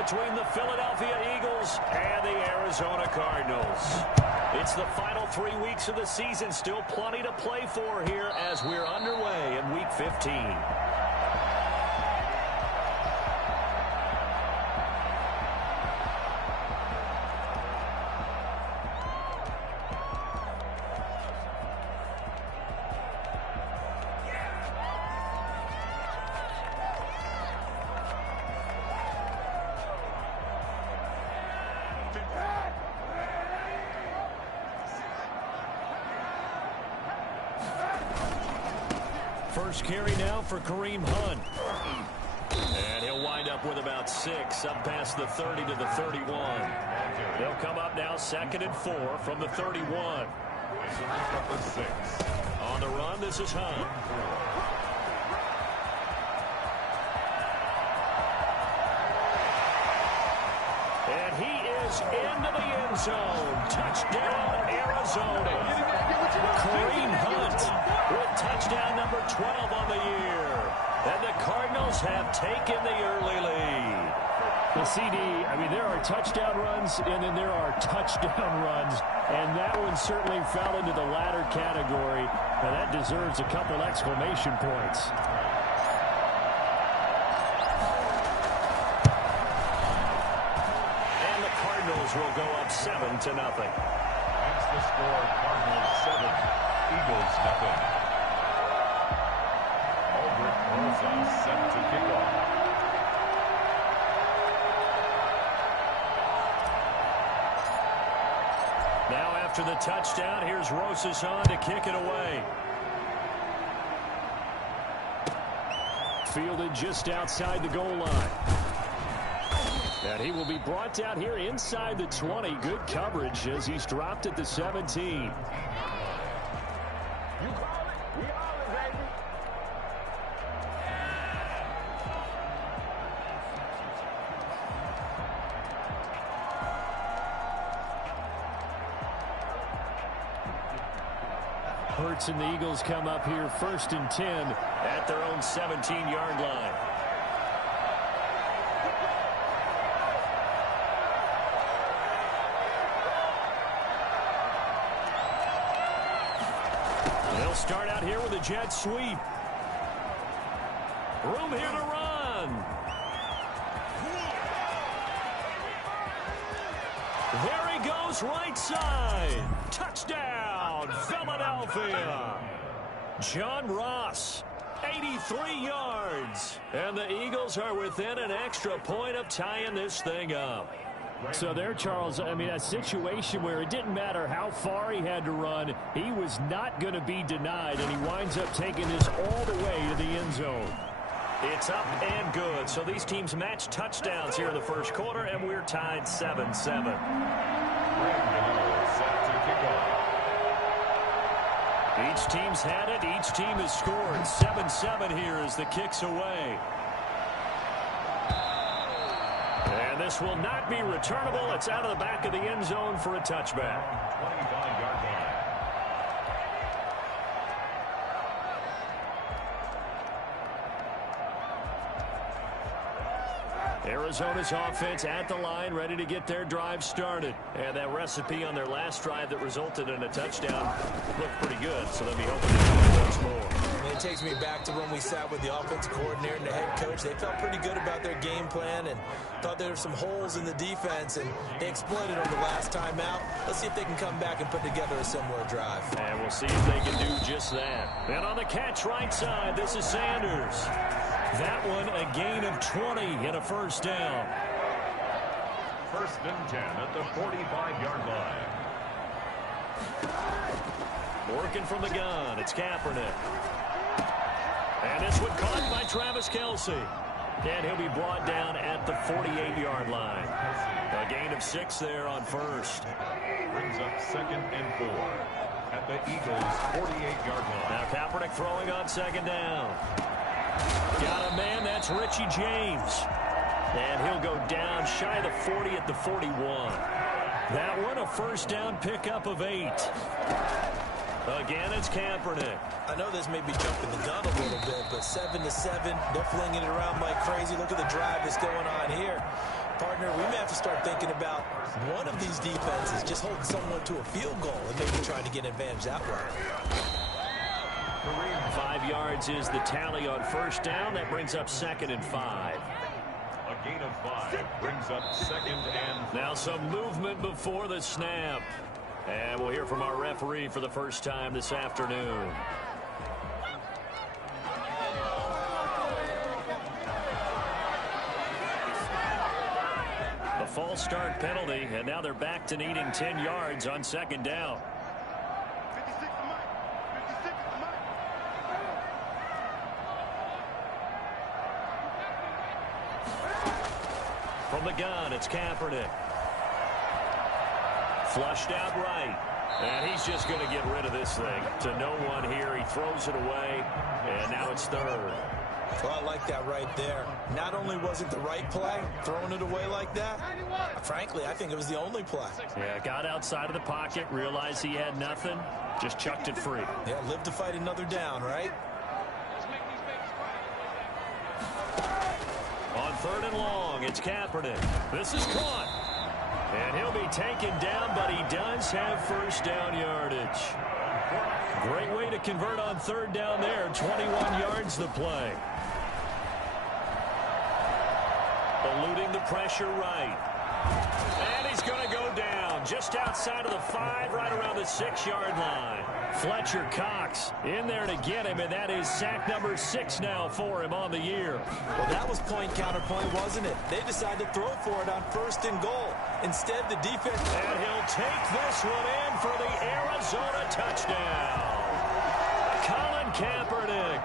between the Philadelphia Eagles and the Arizona Cardinals. It's the final 3 weeks of the season. Still plenty to play for here as we're underway in Week 15. First carry now for Kareem Hunt. And he'll wind up with about 6 up past the 30 to the 31. They'll come up now 2nd and 4 from the 31. On the run, this is Hunt. And he is into the end zone. Touchdown, Arizona. Kareem Hunt with touchdown number 12 on the year. And the Cardinals have taken the early lead. The CD, I mean, there are touchdown runs, and then there are touchdown runs. And that one certainly fell into the latter category. And that deserves a couple exclamation points. Will go up 7-0. That's the score. Cardinals 7, Eagles nothing. Albert Rosa set to kick off. Now after the touchdown, here's Rosas on to kick it away. Fielded just outside the goal line. And he will be brought down here inside the 20. Good coverage as he's dropped at the 17. You call it, we call it, baby. Hurts and the Eagles come up here 1st and 10 at their own 17-yard line. Start out here with a jet sweep. Room here to run. There he goes, right side. Touchdown, Philadelphia. John Ross, 83 yards. And the Eagles are within an extra point of tying this thing up. So there, Charles, I mean, a situation where it didn't matter how far he had to run, he was not going to be denied, and he winds up taking this all the way to the end zone. It's up and good. So these teams match touchdowns here in the first quarter, and we're tied 7-7. Each team's had it. Each team has scored. 7-7 here as the kick's away. And this will not be returnable. It's out of the back of the end zone for a touchback. 25-yard line. Arizona's offense at the line, ready to get their drive started. And that recipe on their last drive that resulted in a touchdown looked pretty good, so they'll be hoping to do it once more. It takes me back to when we sat with the offensive coordinator and the head coach. They felt pretty good about their game plan and thought there were some holes in the defense, and they exploited them the last time out. Let's see if they can come back and put together a similar drive. And we'll see if they can do just that. And on the catch right side, this is Sanders. That one a gain of 20 and a first down. 1st and 10 at the 45-yard line. Working from the gun, it's Kaepernick. And this one caught by Travis Kelce. And he'll be brought down at the 48-yard line. A gain of 6 there on first. Brings up 2nd and 4 at the Eagles' 48-yard line. Now Kaepernick throwing on 2nd down. Got a man, that's Richie James. And he'll go down shy of the 40 at the 41. That one a first down pickup of 8. Again, it's Kaepernick. I know this may be jumping the gun a little bit, but 7-7, they're flinging it around like crazy. Look at the drive that's going on here. Pardon to start thinking about one of these defenses just holding someone to a field goal and maybe trying to get an advantage that way. 5 yards is the tally on first down. That brings up 2nd and 5. A gain of 5 brings up 2nd and... Now some movement before the snap. And we'll hear from our referee for the first time this afternoon. A false start penalty, and now they're back to needing 10 yards on 2nd down. From the gun, it's Kaepernick. Flushed out right. And he's just going to get rid of this thing. To no one here. He throws it away. And now it's 3rd. Well, I like that right there. Not only was it the right play, throwing it away like that, frankly, I think it was the only play. Yeah, got outside of the pocket, realized he had nothing, just chucked it free. Yeah, live to fight another down, right? On 3rd and long, it's Kaepernick. This is caught. And he'll be taken down, but he does have first down yardage. Great way to convert on 3rd down there. 21 yards the play. Eluding the pressure right. And he's going to go down just outside of the 5, right around the 6-yard line. Fletcher Cox in there to get him, and that is sack number 6 now for him on the year. Well, that was point counterpoint, wasn't it? They decided to throw for it on 1st and goal. Instead, the defense... And he'll take this one in for the Arizona touchdown. Colin Kaepernick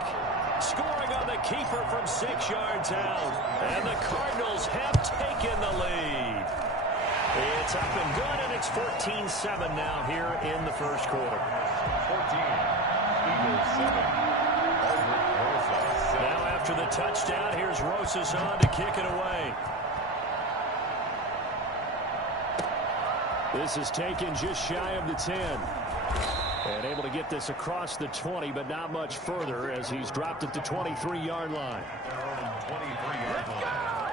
scoring on the keeper from 6 yards out. And the Cardinals have taken the lead. It's up and good, and it's 14-7 now here in the first quarter. 14, Eagles 7. Now after the touchdown, here's Rosas on to kick it away. This is taken just shy of the 10. And able to get this across the 20, but not much further as he's dropped it to 23-yard line. 23-yard line.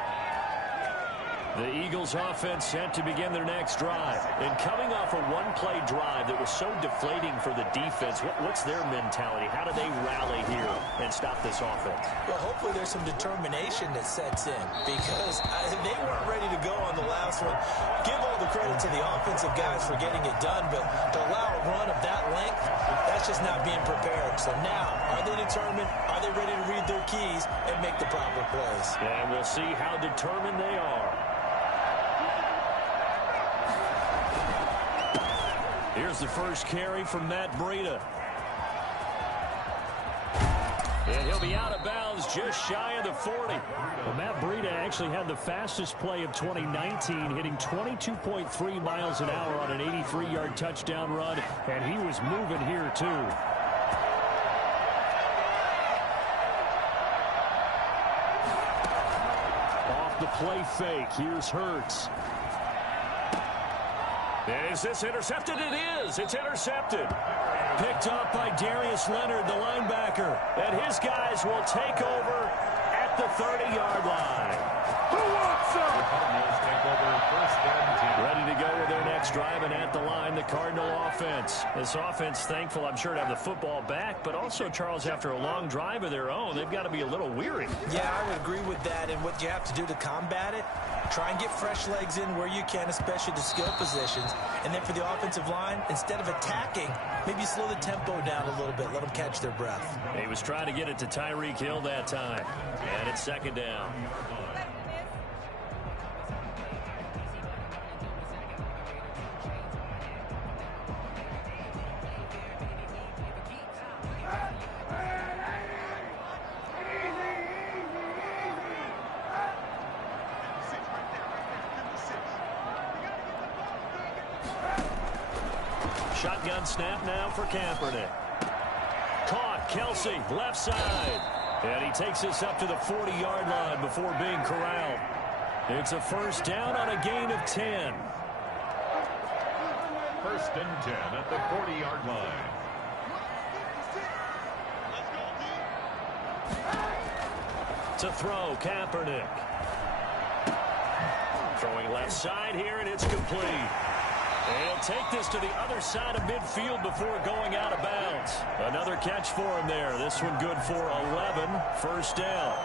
The Eagles offense set to begin their next drive. And coming off a one-play drive that was so deflating for the defense, what's their mentality? How do they rally here and stop this offense? Well, hopefully there's some determination that sets in because they weren't ready to go on the last one. Give all the credit to the offensive guys for getting it done, but to allow a run of that length, that's just not being prepared. So now, are they determined? Are they ready to read their keys and make the proper plays? And we'll see how determined they are. Here's the first carry from Matt Breida. And he'll be out of bounds just shy of the 40. Well, Matt Breida actually had the fastest play of 2019, hitting 22.3 miles an hour on an 83-yard touchdown run, and he was moving here too. Off the play fake, here's Hurts. And is this intercepted? It is. It's intercepted. Picked up by Darius Leonard, the linebacker. And his guys will take over at the 30-yard line. Who wants them? The Cardinals take over 1st and 10. Ready to go with their next drive, and at the line, the Cardinal offense. This offense thankful, I'm sure, to have the football back, but also, Charles, after a long drive of their own, they've got to be a little weary. Yeah, I would agree with that, and what you have to do to combat it, try and get fresh legs in where you can, especially the skill positions. And then for the offensive line, instead of attacking, maybe slow the tempo down a little bit, let them catch their breath. He was trying to get it to Tyreek Hill that time, and it's 2nd down. Shotgun snap now for Kaepernick. Caught, Kelsey, left side. And he takes this up to the 40-yard line before being corralled. It's a first down on a gain of 10. 1st and 10 at the 40-yard line. To throw, Kaepernick. Throwing Left side here, and it's complete. And he'll take this to the other side of midfield before going out of bounds. Another catch for him there. This one good for 11. First down.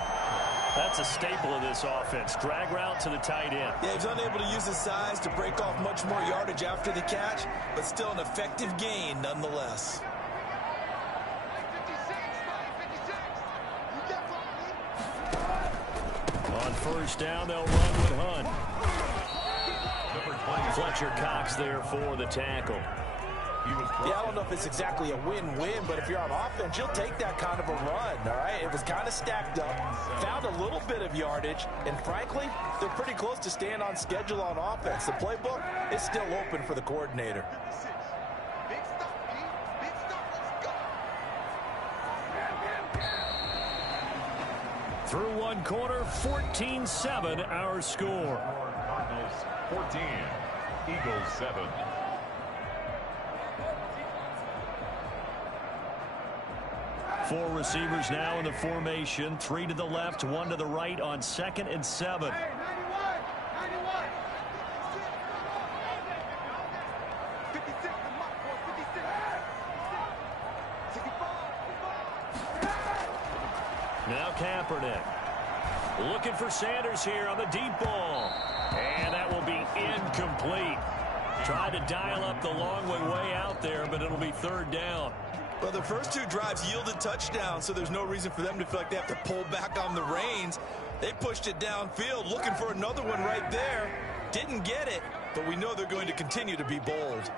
That's a staple of this offense. Drag route to the tight end. Yeah, he's unable to use his size to break off much more yardage after the catch, but still an effective gain nonetheless. On first down, they'll run with Hunt. Fletcher Cox there for the tackle. Yeah, I don't know if it's exactly a win-win, but if you're on offense, you'll take that kind of a run, all right? It was kind of stacked up, found a little bit of yardage, and frankly, they're pretty close to staying on schedule on offense. The playbook is still open for the coordinator. Through one quarter, 14-7 our score. Cardinals 14, Eagles 7. Four receivers now in the formation. 3 to the left, 1 to the right on 2nd and 7. Now Kaepernick. Looking for Sanders here on the deep ball. And that will be incomplete. Tried to dial up the long way out there, but it'll be 3rd down. Well, the first 2 drives yielded touchdowns, so there's no reason for them to feel like they have to pull back on the reins. They pushed it downfield, looking for another one right there. Didn't get it, but we know they're going to continue to be bold.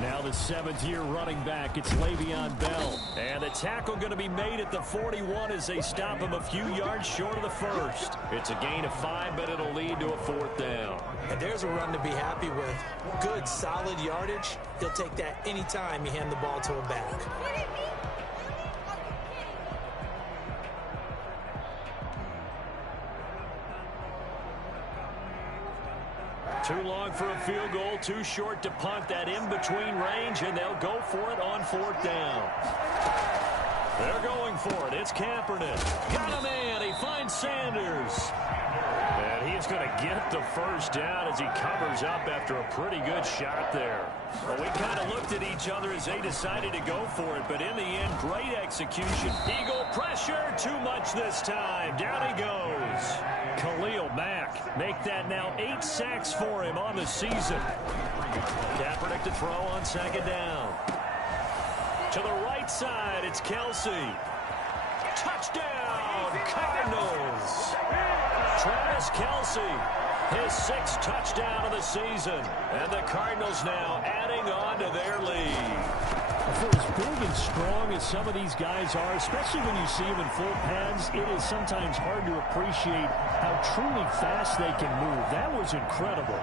Now the 7th-year running back, it's Le'Veon Bell. And the tackle going to be made at the 41 as they stop him a few yards short of the first. It's a gain of 5, but it'll lead to a 4th down. And there's a run to be happy with. Good, solid yardage. He'll take that anytime you hand the ball to a back. Too long for a field goal, too short to punt. That in-between range, and they'll go for it on 4th down. They're going for it. It's Kaepernick. Got a man. He finds Sanders. And he's going to get the first down as he covers up after a pretty good shot there. Well, we kind of looked at each other as they decided to go for it, but in the end, great execution. Eagle pressure, too much this time. Down he goes. Khalil Mack, make that now 8 sacks for him on the season. Kaepernick to throw on 2nd down. To the right side, it's Kelsey. Touchdown, Cardinals. Travis Kelsey, his 6th touchdown of the season. And the Cardinals now adding on to their lead. For as big and strong as some of these guys are, especially when you see them in full pads, it is sometimes hard to appreciate how truly fast they can move. That was incredible.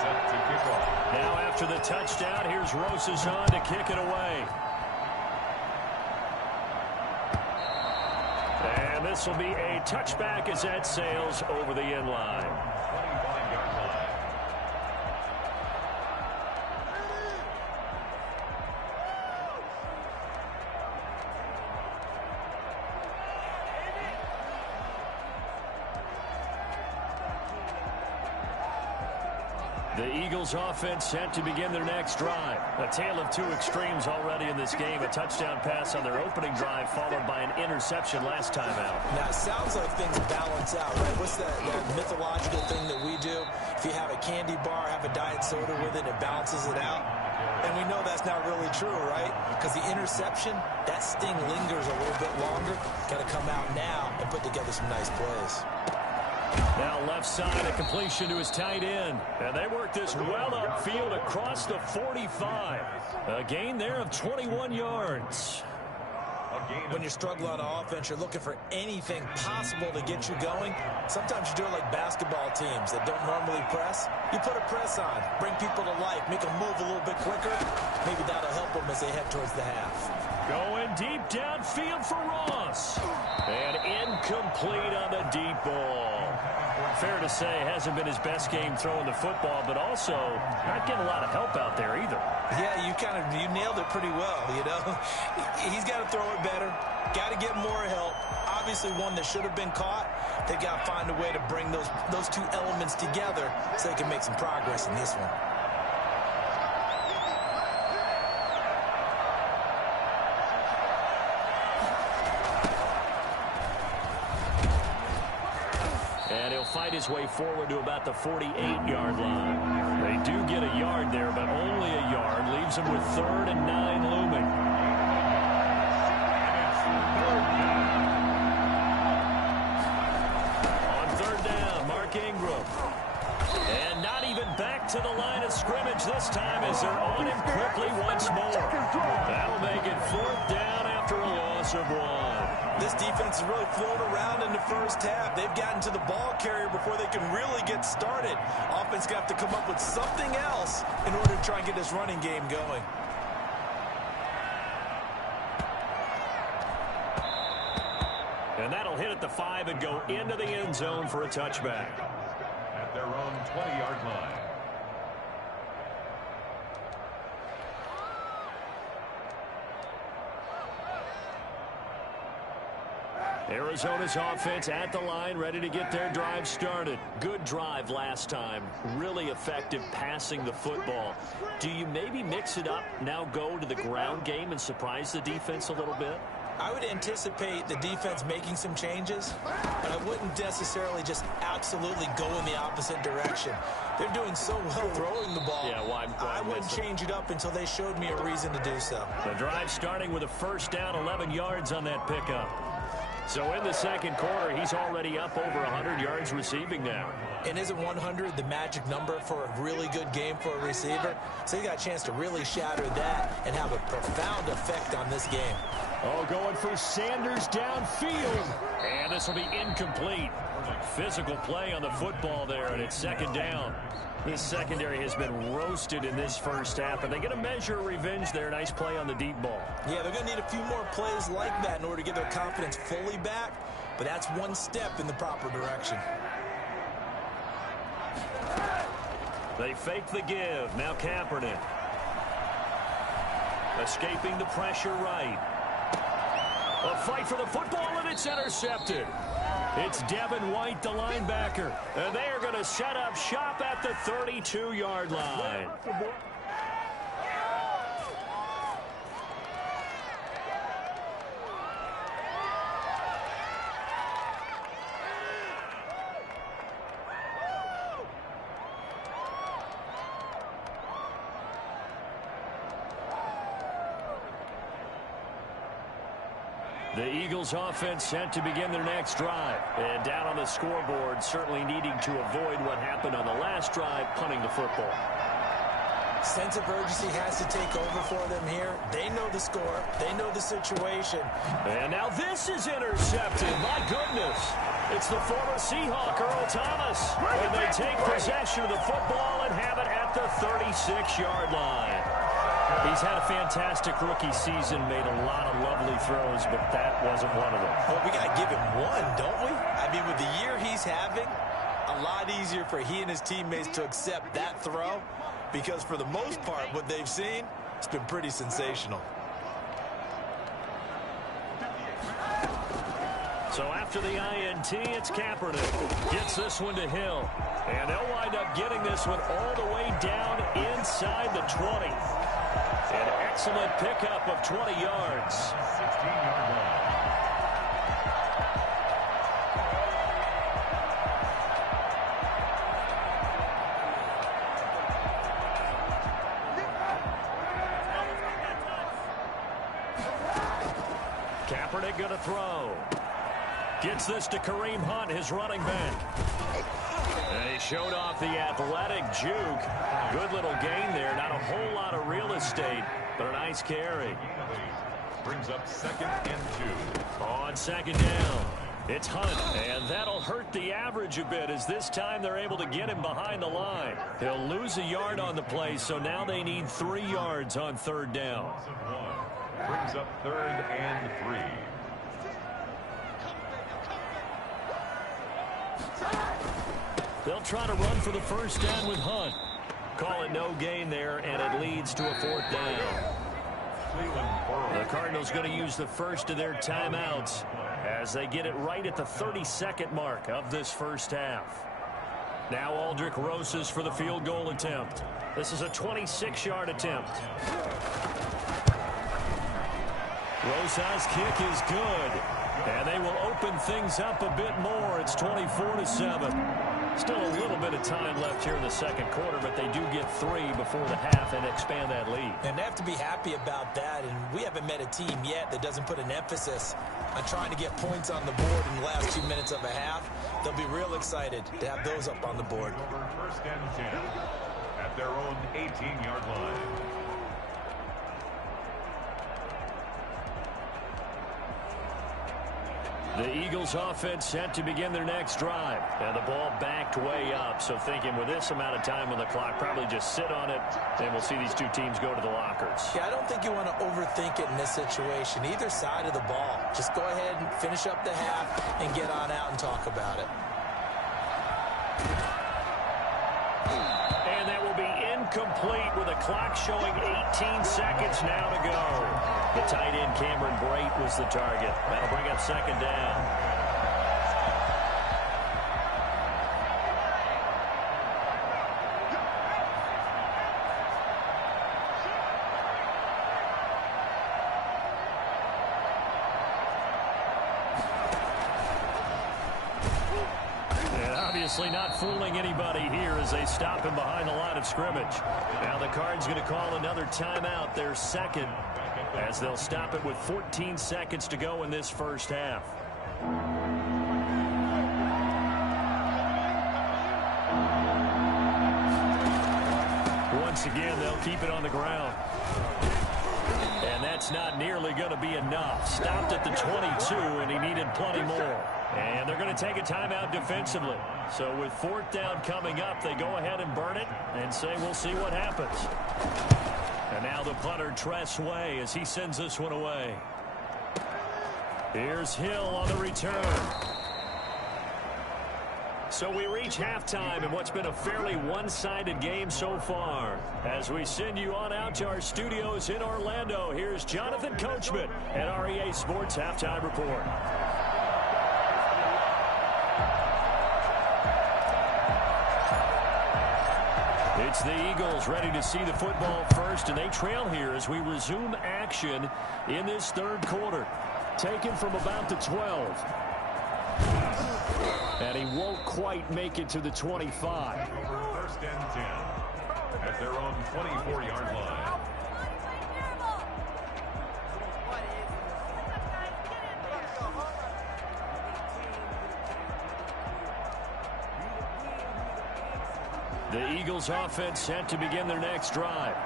Set to kick off. Now after the touchdown, here's Rosas on to kick it away. And this will be a touchback as that sails over the end line. 25-yard line. The Eagles offense set to begin their next drive. A tale of 2 extremes already in this game. A touchdown pass on their opening drive followed by an interception last time out. Now, it sounds like things balance out, right? What's that mythological thing that we do? If you have a candy bar, have a diet soda with it, it balances it out. And we know that's not really true, right? Because the interception, that sting lingers a little bit longer. Got to come out now and put together some nice plays. Now left side, a completion to his tight end. And they work this well upfield across the 45. A gain there of 21 yards. When you're struggling on offense, you're looking for anything possible to get you going. Sometimes you do it like basketball teams that don't normally press. You put a press on, bring people to life, make them move a little bit quicker. Maybe that'll help them as they head towards the half. Going deep downfield for Ross. And incomplete on the deep ball. fair to say, hasn't been his best game throwing the football, but also not getting a lot of help out there either. Yeah, you nailed it pretty well, you know. He's got to throw it better, got to get more help. Obviously one that should have been caught. They got to find a way to bring those two elements together so they can make some progress in this one. And he'll fight his way forward to about the 48-yard line. They do get a yard there, but only a yard. Leaves them with 3rd and 9 looming. On 3rd down, Mark Ingram. And not even back to the line of scrimmage this time as they're on him quickly once more. That'll make it 4th down after a loss of 1. This defense has really flown around in the first half. They've gotten to the ball carrier before they can really get started. Offense got to come up with something else in order to try and get this running game going. And that'll hit at the 5 and go into the end zone for a touchback. At their own 20-yard line. Arizona's offense at the line, ready to get their drive started. Good drive last time. Really effective passing the football. Do you maybe mix it up, now go to the ground game and surprise the defense a little bit? I would anticipate the defense making some changes, but I wouldn't necessarily just absolutely go in the opposite direction. They're doing so well throwing the ball. Yeah, why I wouldn't change it up until they showed me a reason to do so. The drive starting with a 1st down, 11 yards on that pickup. So in the second quarter, he's already up over 100 yards receiving now. And isn't 100 the magic number for a really good game for a receiver? So he got a chance to really shatter that and have a profound effect on this game. Oh, going for Sanders downfield. And this will be incomplete. Physical play on the football there, and it's 2nd down. This secondary has been roasted in this first half, and they get a measure of revenge there. Nice play on the deep ball. Yeah, they're going to need a few more plays like that in order to get their confidence fully back, but that's one step in the proper direction. They fake the give. Now Kaepernick. Escaping the pressure right. A fight for the football, and it's intercepted. It's Devin White, the linebacker. And they are going to set up shop at the 32-yard line. The Eagles offense set to begin their next drive. And down on the scoreboard, certainly needing to avoid what happened on the last drive, punting the football. Sense of urgency has to take over for them here. They know the score. They know the situation. And now this is intercepted. My goodness. It's the former Seahawk, Earl Thomas. And they take possession of the football and have it at the 36-yard line. He's had a fantastic rookie season, made a lot of lovely throws, but that wasn't one of them. Well, we got to give him one, don't we? I mean, with the year he's having, a lot easier for he and his teammates to accept that throw because for the most part, what they've seen, it's been pretty sensational. So after the INT, it's Kaepernick. Gets this one to Hill. And they'll wind up getting this one all the way down inside the 20. An excellent pickup of 20 yards. 16-yard line. Kaepernick going to throw. Gets this to Kareem Hunt, his running back. And he showed off the athletic juke. Good little gain there. Not a whole lot of real estate, but a nice carry. Brings up 2nd and 2. On 2nd down, it's Hunt. And that'll hurt the average a bit as this time they're able to get him behind the line. He'll lose a yard on the play, so now they need 3 yards on 3rd down. Brings up 3rd and 3. They'll try to run for the first down with Hunt. Call it no gain there, and it leads to a 4th down. The Cardinals going to use the first of their timeouts as they get it right at the 32nd mark of this first half. Now Aldrich Rosas for the field goal attempt. This is a 26-yard attempt. Rosas' kick is good, and they will open things up a bit more. It's 24-7. Still a little bit of time left here in the second quarter, but they do get 3 before the half and expand that lead. And they have to be happy about that, and we haven't met a team yet that doesn't put an emphasis on trying to get points on the board in the last 2 minutes of a half. They'll be real excited to have those up on the board. First and 10 at their own 18-yard line. The Eagles offense set to begin their next drive. And the ball backed way up. So thinking with this amount of time on the clock, probably just sit on it, and we'll see these two teams go to the lockers. Yeah, I don't think you want to overthink it in this situation. Either side of the ball. Just go ahead and finish up the half and get on out and talk about it. And that will be incomplete with a clock showing 18 seconds now to go. The tight end, Cameron Brate, was the target. That'll bring up 2nd down. Obviously not fooling anybody here as they stop him behind the line of scrimmage. Now the Cards going to call another timeout, their second, as they'll stop it with 14 seconds to go in this first half. Once again, they'll keep it on the ground. And that's not nearly going to be enough. Stopped at the 22, and he needed plenty more. And they're going to take a timeout defensively. So with 4th down coming up, they go ahead and burn it and say we'll see what happens. And now the punter, Tress Way, as he sends this one away. Here's Hill on the return. So we reach halftime in what's been a fairly one-sided game so far. As we send you on out to our studios in Orlando, here's Jonathan Coachman at REA Sports Halftime Report. It's the Eagles ready to see the football first, and they trail here as we resume action in this third quarter. Taken from about the 12. And he won't quite make it to the 25. Over 1st and 10 at their own 24-yard line. The Eagles offense set to begin their next drive.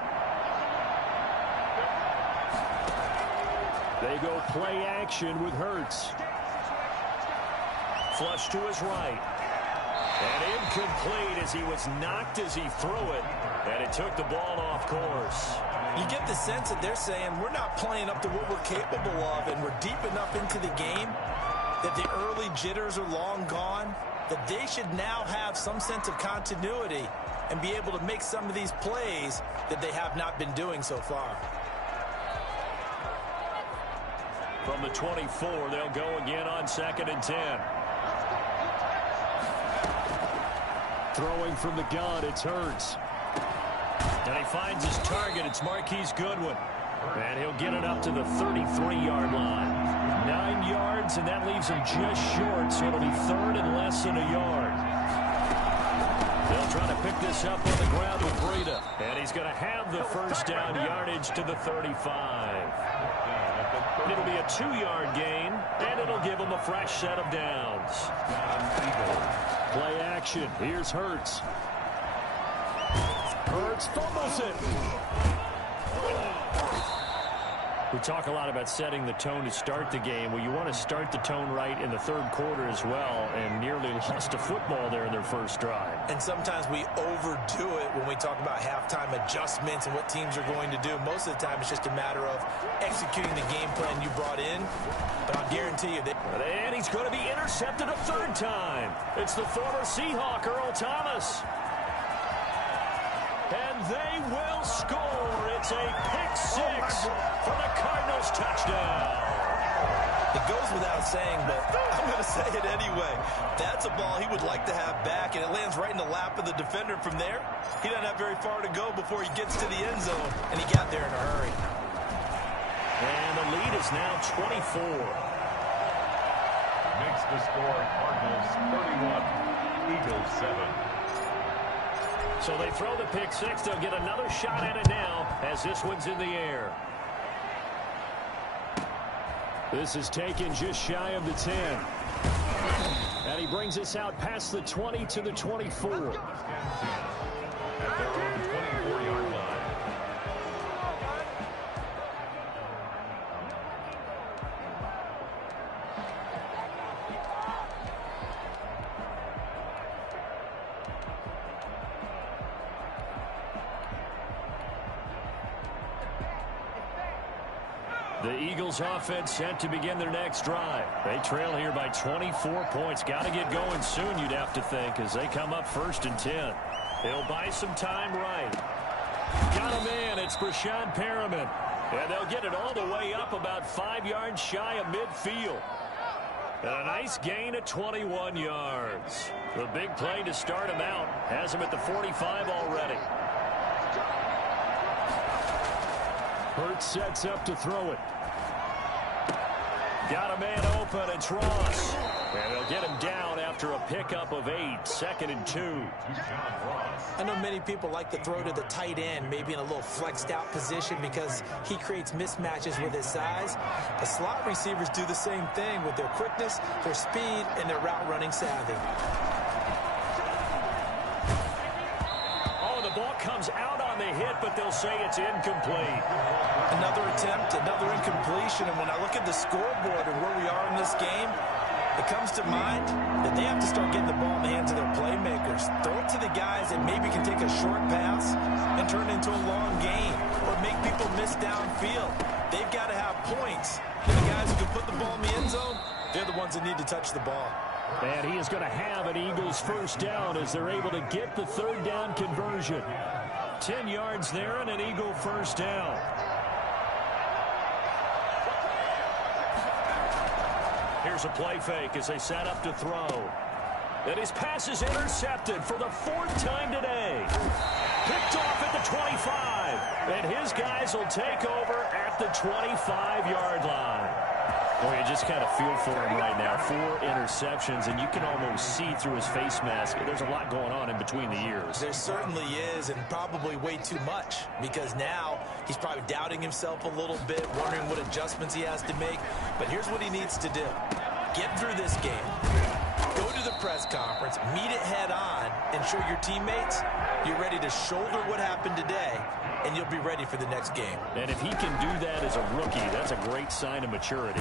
They go play action with Hurts. Flush to his right. And incomplete as he was knocked as he threw it. And it took the ball off course. You get the sense that they're saying we're not playing up to what we're capable of, and we're deep enough into the game that the early jitters are long gone, that they should now have some sense of continuity and be able to make some of these plays that they have not been doing so far. From the 24, they'll go again on 2nd and 10. Throwing from the gun, it's Hurts. And he finds his target. It's Marquise Goodwin. And he'll get it up to the 33-yard line. 9 yards, and that leaves him just short, so it'll be 3rd and less than a yard. They'll try to pick this up on the ground with Breida. And he's going to have the first down yardage to the 35. And it'll be a 2-yard gain, and it'll give him a fresh set of downs. Play action. Here's Hurts. Hurts fumbles it. We talk a lot about setting the tone to start the game. Well, you want to start the tone right in the third quarter as well, and nearly lost a football there in their first drive. And sometimes we overdo it when we talk about halftime adjustments and what teams are going to do. Most of the time, it's just a matter of executing the game plan you brought in. But I'll guarantee you that... And he's going to be intercepted a third time. It's the former Seahawk, Earl Thomas. And they will score. It's a pick six for the Cardinals touchdown. It goes without saying, but I'm going to say it anyway. That's a ball he would like to have back, and it lands right in the lap of the defender from there. He doesn't have very far to go before he gets to the end zone, and he got there in a hurry. And the lead is now 24. Makes the score Cardinals 31, Eagles 7. So they throw the pick six. They'll get another shot at it now as this one's in the air. This is taken just shy of the 10. And he brings us out past the 20 to the 24. At their own 24-yard line. The Eagles offense set to begin their next drive. They trail here by 24 points. Got to get going soon, you'd have to think, as they come up 1st and 10. They'll buy some time right. Got a man. It's Brashad Perriman. And they'll get it all the way up about 5 yards shy of midfield. And a nice gain of 21 yards. The big play to start him out. Has him at the 45 already. Hurts sets up to throw it. Got a man open. It's Ross. And they'll get him down after a pickup of 8. 2nd and 2. I know many people like to throw to the tight end, maybe in a little flexed out position because he creates mismatches with his size. The slot receivers do the same thing with their quickness, their speed, and their route running savvy. Oh, the ball comes out on the hit, but they'll say it's incomplete. Another attempt, another incompletion, and when I look at the scoreboard and where we are in this game, it comes to mind that they have to start getting the ball in the hands of their playmakers. Throw it to the guys that maybe can take a short pass and turn it into a long gain or make people miss downfield. They've got to have points. And the guys who can put the ball in the end zone, they're the ones that need to touch the ball. And he is going to have an Eagles first down as they're able to get the third down conversion. 10 yards there and an Eagle first down. Here's a play fake as they set up to throw. And his pass is intercepted for the 4th time today. Picked off at the 25. And his guys will take over at the 25-yard line. Well, you just kind of feel for him right now. 4 interceptions, and you can almost see through his face mask. There's a lot going on in between the ears. There certainly is, and probably way too much, because now he's probably doubting himself a little bit, wondering what adjustments he has to make. But here's what he needs to do. Get through this game. Go to the press conference, meet it head on, and show your teammates you're ready to shoulder what happened today, and you'll be ready for the next game. And if he can do that as a rookie, that's a great sign of maturity.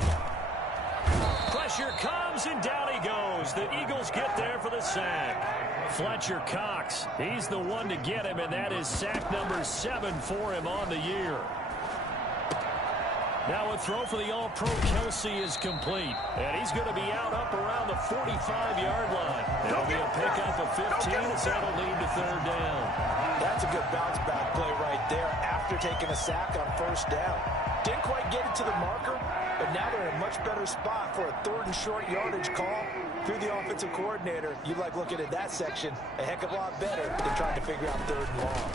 Pressure comes, and down he goes. The Eagles get there for the sack. Fletcher Cox, he's the one to get him, and that is sack number 7 for him on the year. Now a throw for the All-Pro Kelsey is complete. And he's going to be out up around the 45-yard line. It'll be a pickup of 15, so that'll lead to third down. That's a good bounce-back play right there after taking a sack on first down. Didn't quite get it to the marker, but now they're in a much better spot for a 3rd and short yardage call. Through the offensive coordinator, you like looking at that section a heck of a lot better than trying to figure out 3rd and long.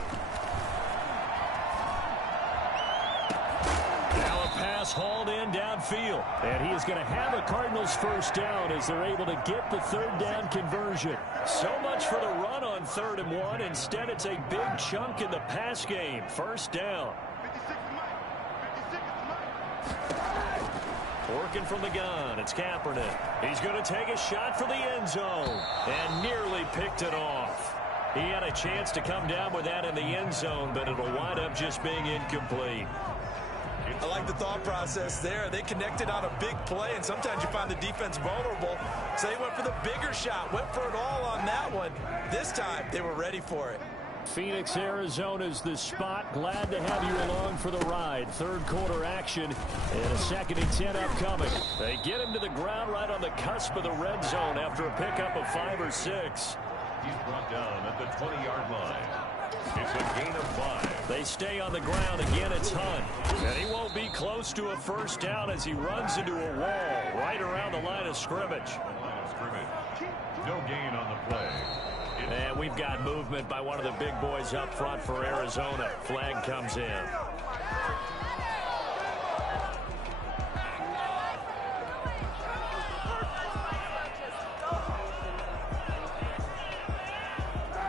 Pass hauled in downfield. And he is going to have a Cardinals first down as they're able to get the third down conversion. So much for the run on 3rd and 1. Instead, it's a big chunk in the pass game. First down. Working from the gun. It's Kaepernick. He's going to take a shot for the end zone. And nearly picked it off. He had a chance to come down with that in the end zone, but it'll wind up just being incomplete. I like the thought process there. They connected on a big play, and sometimes you find the defense vulnerable. So they went for the bigger shot, went for it all on that one. This time, they were ready for it. Phoenix, Arizona's the spot. Glad to have you along for the ride. Third quarter action and a 2nd and 10 upcoming. They get him to the ground right on the cusp of the red zone after a pickup of 5 or 6. He's brought down at the 20-yard line. It's a gain of 5. They stay on the ground. Again, it's Hunt. And he won't be close to a first down as he runs into a wall right around the line of scrimmage. No gain on the play. And we've got movement by one of the big boys up front for Arizona. Flag comes in.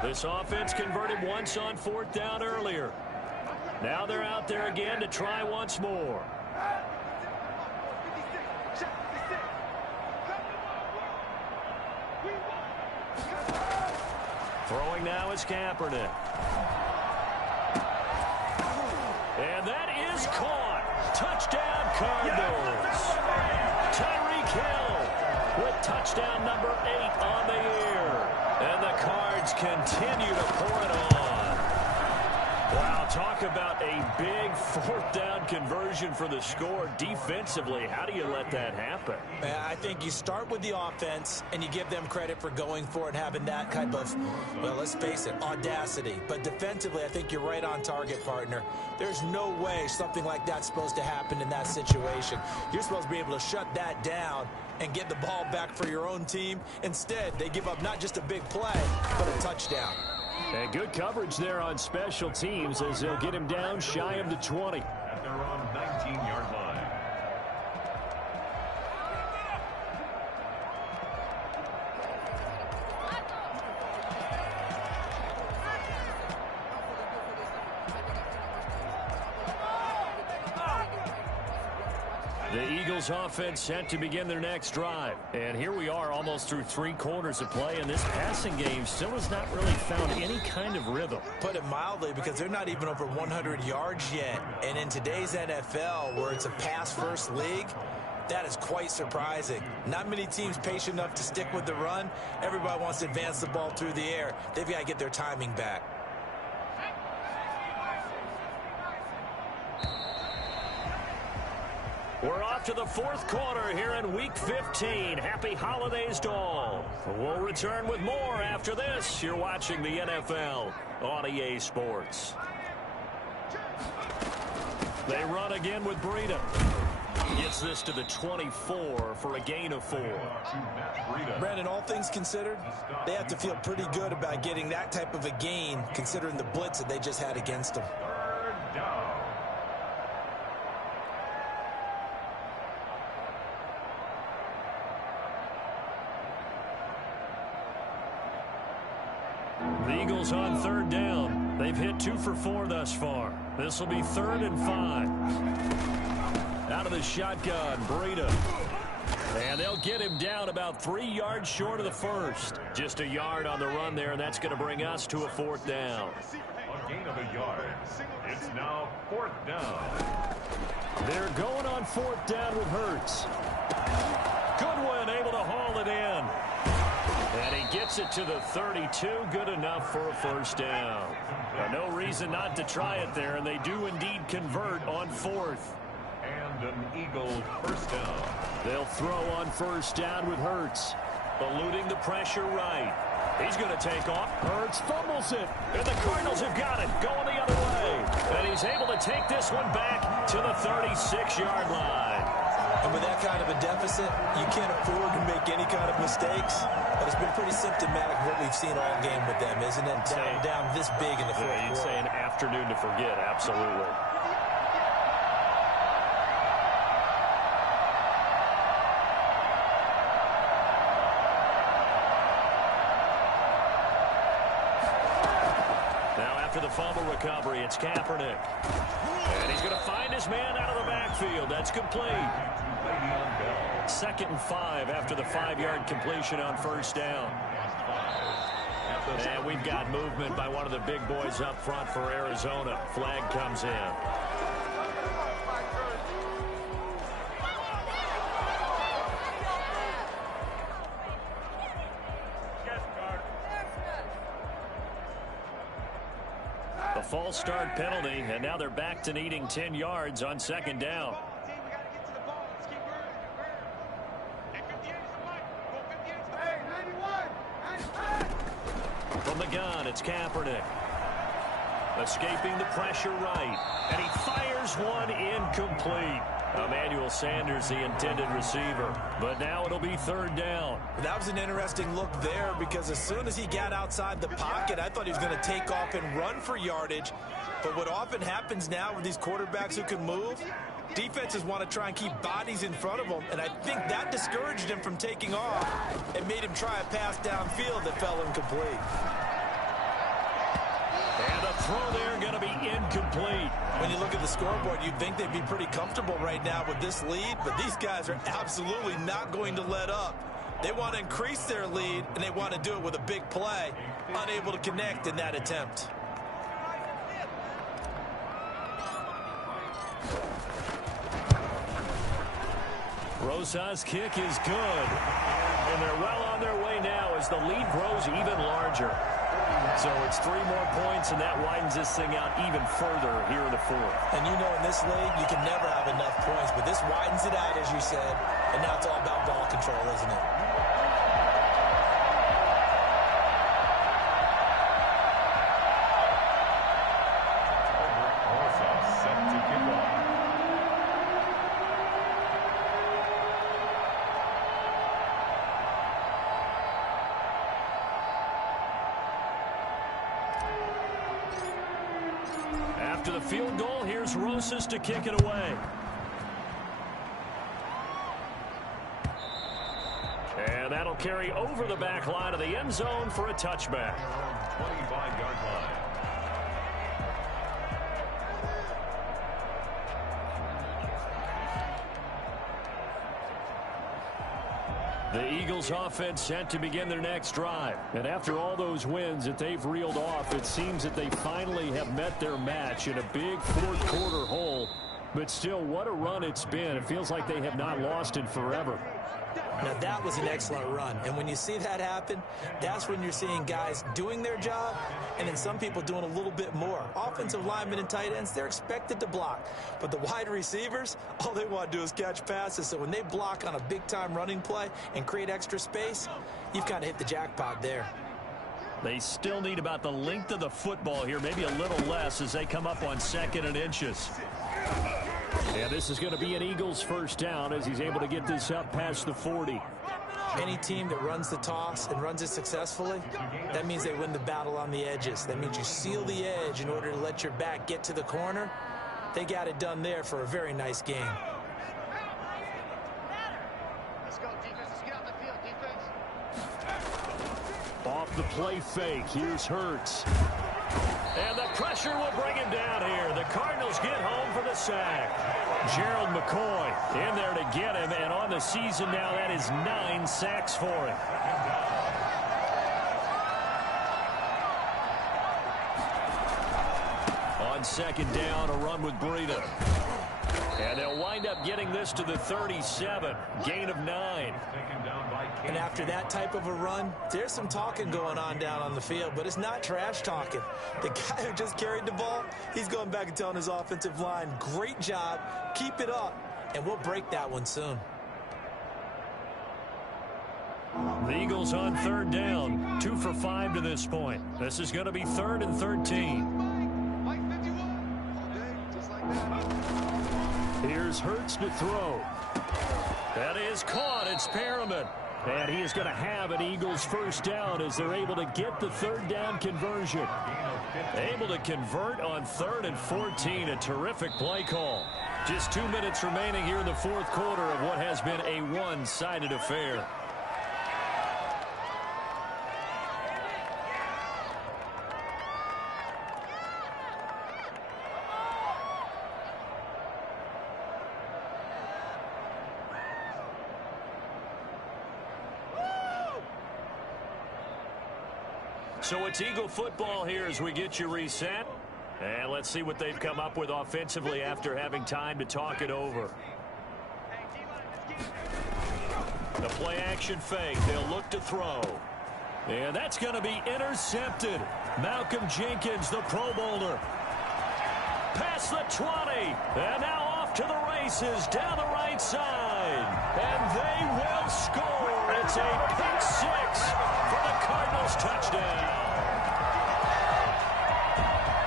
This offense converted once on 4th down earlier. Now they're out there again to try once more. Throwing now is Kaepernick. And that is caught. Touchdown, Cardinals. Tyreek Hill with touchdown number 8 on the year. And the Cards continue to pour it on. Wow, talk about a big 4th down conversion for the score defensively. How do you let that happen? I think you start with the offense, and you give them credit for going for it, having that type of, well, let's face it, audacity. But defensively, I think you're right on target, partner. There's no way something like that's supposed to happen in that situation. You're supposed to be able to shut that down and get the ball back for your own team. Instead, they give up not just a big play, but a touchdown. And good coverage there on special teams as they'll get him down shy of the 20. At their own 19-yard line. The Eagles offense set to begin their next drive. And here we are almost through 3 quarters of play, and this passing game still has not really found any kind of rhythm. Put it mildly, because they're not even over 100 yards yet. And in today's NFL, where it's a pass-first league, that is quite surprising. Not many teams patient enough to stick with the run. Everybody wants to advance the ball through the air. They've got to get their timing back. We're off to the 4th quarter here in Week 15. Happy holidays to all. We'll return with more after this. You're watching the NFL on EA Sports. They run again with Breida. Gets this to the 24 for a gain of 4. Brandon, all things considered, they have to feel pretty good about getting that type of a gain, considering the blitz that they just had against them. Third down. The Eagles on 3rd down. They've hit 2 for 4 thus far. This will be 3rd and 5. Out of the shotgun, Breida. And they'll get him down about 3 yards short of the first. Just a yard on the run there, and that's going to bring us to a 4th down. A gain of a yard. It's now 4th down. They're going on 4th down with Hurts. Goodwin able to haul it in. And he gets it to the 32. Good enough for a first down. No reason not to try it there, and they do indeed convert on 4th. And an Eagle first down. They'll throw on first down with Hurts. Eluding the pressure right. He's going to take off. Hurts fumbles it. And the Cardinals have got it. Going the other way. And he's able to take this one back to the 36-yard line. And with that kind of a deficit, you can't afford to make any kind of mistakes. But it's been pretty symptomatic of what we've seen all game with them, isn't it? Down this big in the fourth quarter. You'd say an afternoon to forget, absolutely. Now after the fumble recovery, it's Kaepernick. And he's going to find his man out of the backfield. That's complete. 2nd and 5 after the 5-yard completion on first down. And we've got movement by one of the big boys up front for Arizona. Flag comes in. false start penalty, and now they're back to needing 10 yards on second down. From the gun, it's Kaepernick. Escaping the pressure right. And he fires one incomplete. Emmanuel Sanders, the intended receiver. But now it'll be third down. That was an interesting look there because as soon as he got outside the pocket, I thought he was going to take off and run for yardage. But what often happens now with these quarterbacks who can move, defenses want to try and keep bodies in front of them, and I think that discouraged him from taking off and made him try a pass downfield that fell incomplete. And the throw there going to be incomplete. When you look at the scoreboard, you'd think they'd be pretty comfortable right now with this lead, but these guys are absolutely not going to let up. They want to increase their lead, and they want to do it with a big play, unable to connect in that attempt. Rosa's kick is good. And they're well on their way now as the lead grows even larger. So it's 3 more points, and that widens this thing out even further here in the fourth. And you know in this league, you can never have enough points, but this widens it out, as you said, and now it's all about ball control, isn't it? After the field goal, here's Rosas to kick it away. And that'll carry over the back line of the end zone for a touchback. 25-yard line. The Eagles offense set to begin their next drive. And after all those wins that they've reeled off, it seems that they finally have met their match in a big fourth quarter hole. But still, what a run it's been. It feels like they have not lost in forever. Now, that was an excellent run. And when you see that happen, that's when you're seeing guys doing their job and then some people doing a little bit more. Offensive linemen and tight ends, they're expected to block. But the wide receivers, all they want to do is catch passes. So when they block on a big-time running play and create extra space, you've kind of hit the jackpot there. They still need about the length of the football here, maybe a little less as they come up on 2nd and inches. And this is going to be an Eagles first down as he's able to get this up past the 40. Any team that runs the toss and runs it successfully, that means they win the battle on the edges. That means you seal the edge in order to let your back get to the corner. They got it done there for a very nice game. Let's go, defense. Let's get out the field, defense. Off the play fake, here's Hurts. And the pressure will bring him down here. The Cardinals get home for the sack. Gerald McCoy in there to get him, and on the season now, that is 9 sacks for him. On 2nd down, a run with Breida. And they'll wind up getting this to the 37. Gain of 9. And after that type of a run, there's some talking going on down on the field, but it's not trash talking. The guy who just carried the ball, he's going back and telling his offensive line, great job, keep it up, and we'll break that one soon. The Eagles on 3rd down, 2 for 5 to this point. This is going to be 3rd and 13. Here's Hurts to throw. That is caught. It's Perriman. And he is going to have an Eagles first down as they're able to get the 3rd down conversion. Able to convert on 3rd and 14. A terrific play call. Just 2 minutes remaining here in the fourth quarter of what has been a one-sided affair. So it's Eagle football here as we get you reset. And let's see what they've come up with offensively after having time to talk it over. The play action fake. They'll look to throw. And that's going to be intercepted. Malcolm Jenkins, the Pro Bowler. Past the 20. And now off to the races down the right side. And they will score. It's a pick six for the Cardinals touchdown.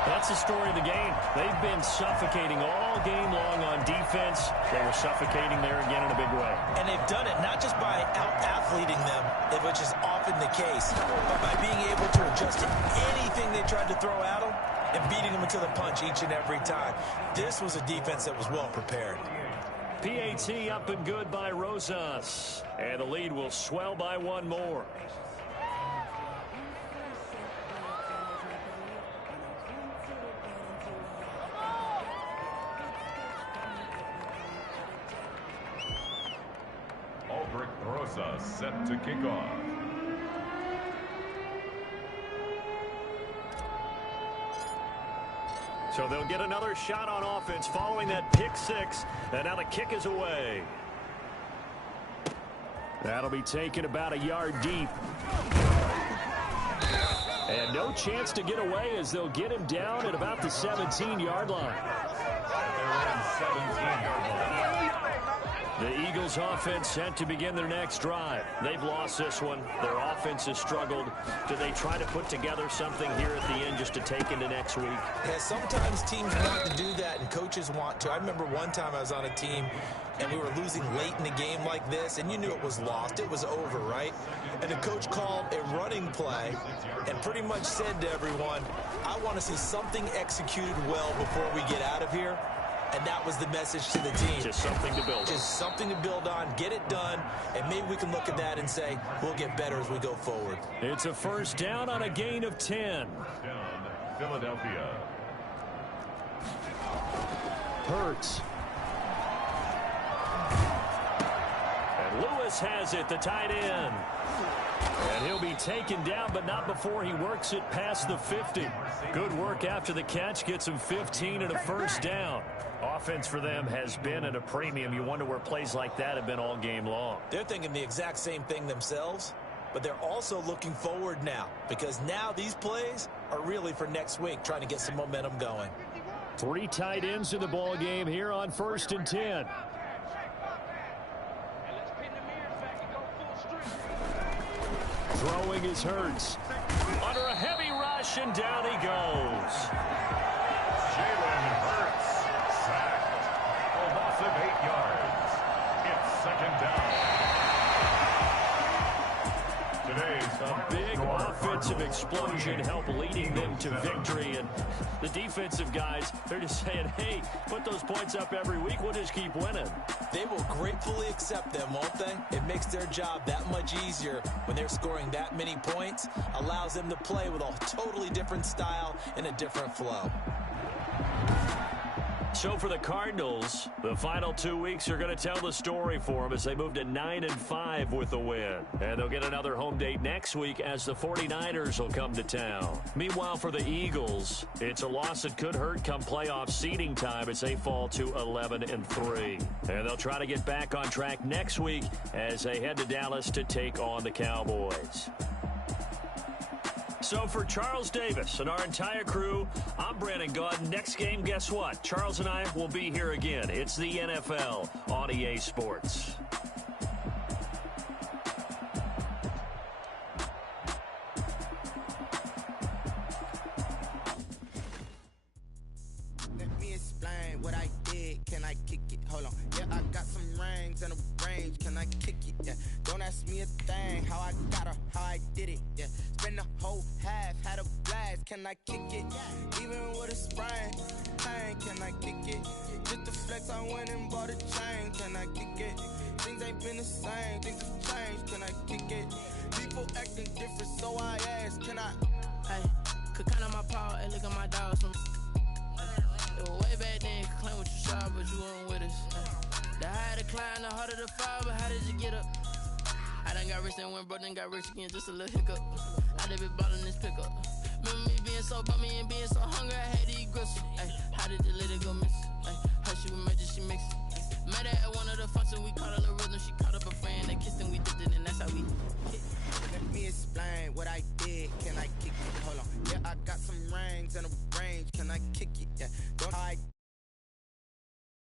That's the story of the game. They've been suffocating all game long on defense. They were suffocating there again in a big way. And they've done it not just by out-athleting them, which is often the case, but by being able to adjust to anything they tried to throw at them and beating them into the punch each and every time. This was a defense that was well prepared. PAT up and good by Rosas. And the lead will swell by one more. Aldrich Rosas set to kick off. So they'll get another shot on offense following that pick six. And now the kick is away. That'll be taken about a yard deep. And no chance to get away as they'll get him down at about the 17-yard line. They're in 17-yard line. The Eagles offense set to begin their next drive. They've lost this one. Their offense has struggled. Do they try to put together something here at the end just to take into next week? Yeah, sometimes teams want to do that and coaches want to. I remember one time I was on a team and we were losing late in a game like this, and you knew it was lost. It was over, right? And the coach called a running play and pretty much said to everyone, I want to see something executed well before we get out of here. And that was the message to the team. Just something to build on. Just something to build on, get it done, and maybe we can look at that and say, we'll get better as we go forward. It's a first down on a gain of 10. Down, Philadelphia. Hurts. And Lewis has it, the tight end. And he'll be taken down, but not before he works it past the 50. Good work after the catch, gets him 15 and a first down. Offense for them has been at a premium. You wonder where plays like that have been all game long. They're thinking the exact same thing themselves, but they're also looking forward now, because now these plays are really for next week, trying to get some momentum going. 3 tight ends in the ball game here on 1st and 10. Throwing is Hurts. Under a heavy rush, and down he goes. Jalen Hurts sacked. A loss of 8 yards. It's second down. Today's A big offensive explosion helped leading them to victory. And the defensive guys, they're just saying, hey, put those points up every week. We'll just keep winning. They will gratefully accept them, won't they? It makes their job that much easier when they're scoring that many points. Allows them to play with a totally different style and a different flow. So for the Cardinals, the final 2 weeks are going to tell the story for them as they move to 9-5 with the win. And they'll get another home date next week as the 49ers will come to town. Meanwhile, for the Eagles, it's a loss that could hurt come playoff seeding time as they fall to 11-3. And they'll try to get back on track next week as they head to Dallas to take on the Cowboys. So for Charles Davis and our entire crew, I'm Brandon Gaudin. Next game, guess what? Charles and I will be here again. It's the NFL on EA Sports. Let me explain what I did. Can I kick it? Hold on. Yeah, I got some rings and a range. Can I kick it? Yeah. Don't ask me a thing. How I got her, how I did it. Yeah. Spend the whole half, had a blast. Can I kick it? Even with a sprain. Hey, can I kick it? Just the flex, I went and bought a chain. Can I kick it? Things ain't been the same. Things have changed. Can I kick it? People acting different, so I ask. Can I? Hey, could count on my power and look at my dogs. It was way back then, could claim what you saw, but you weren't with us. The higher the climb, the harder the fall, but how did you get up? I done got rich and went broke, then got rich again, just a little hiccup. I done been ballin' this pickup. Remember me being so bummy and being so hungry, I had to eat gristle. Ay, how did the lady go miss? Ay, how she was major, she mixed. Met her at one of the functions, we caught a little rhythm, she caught up a friend, they kissed and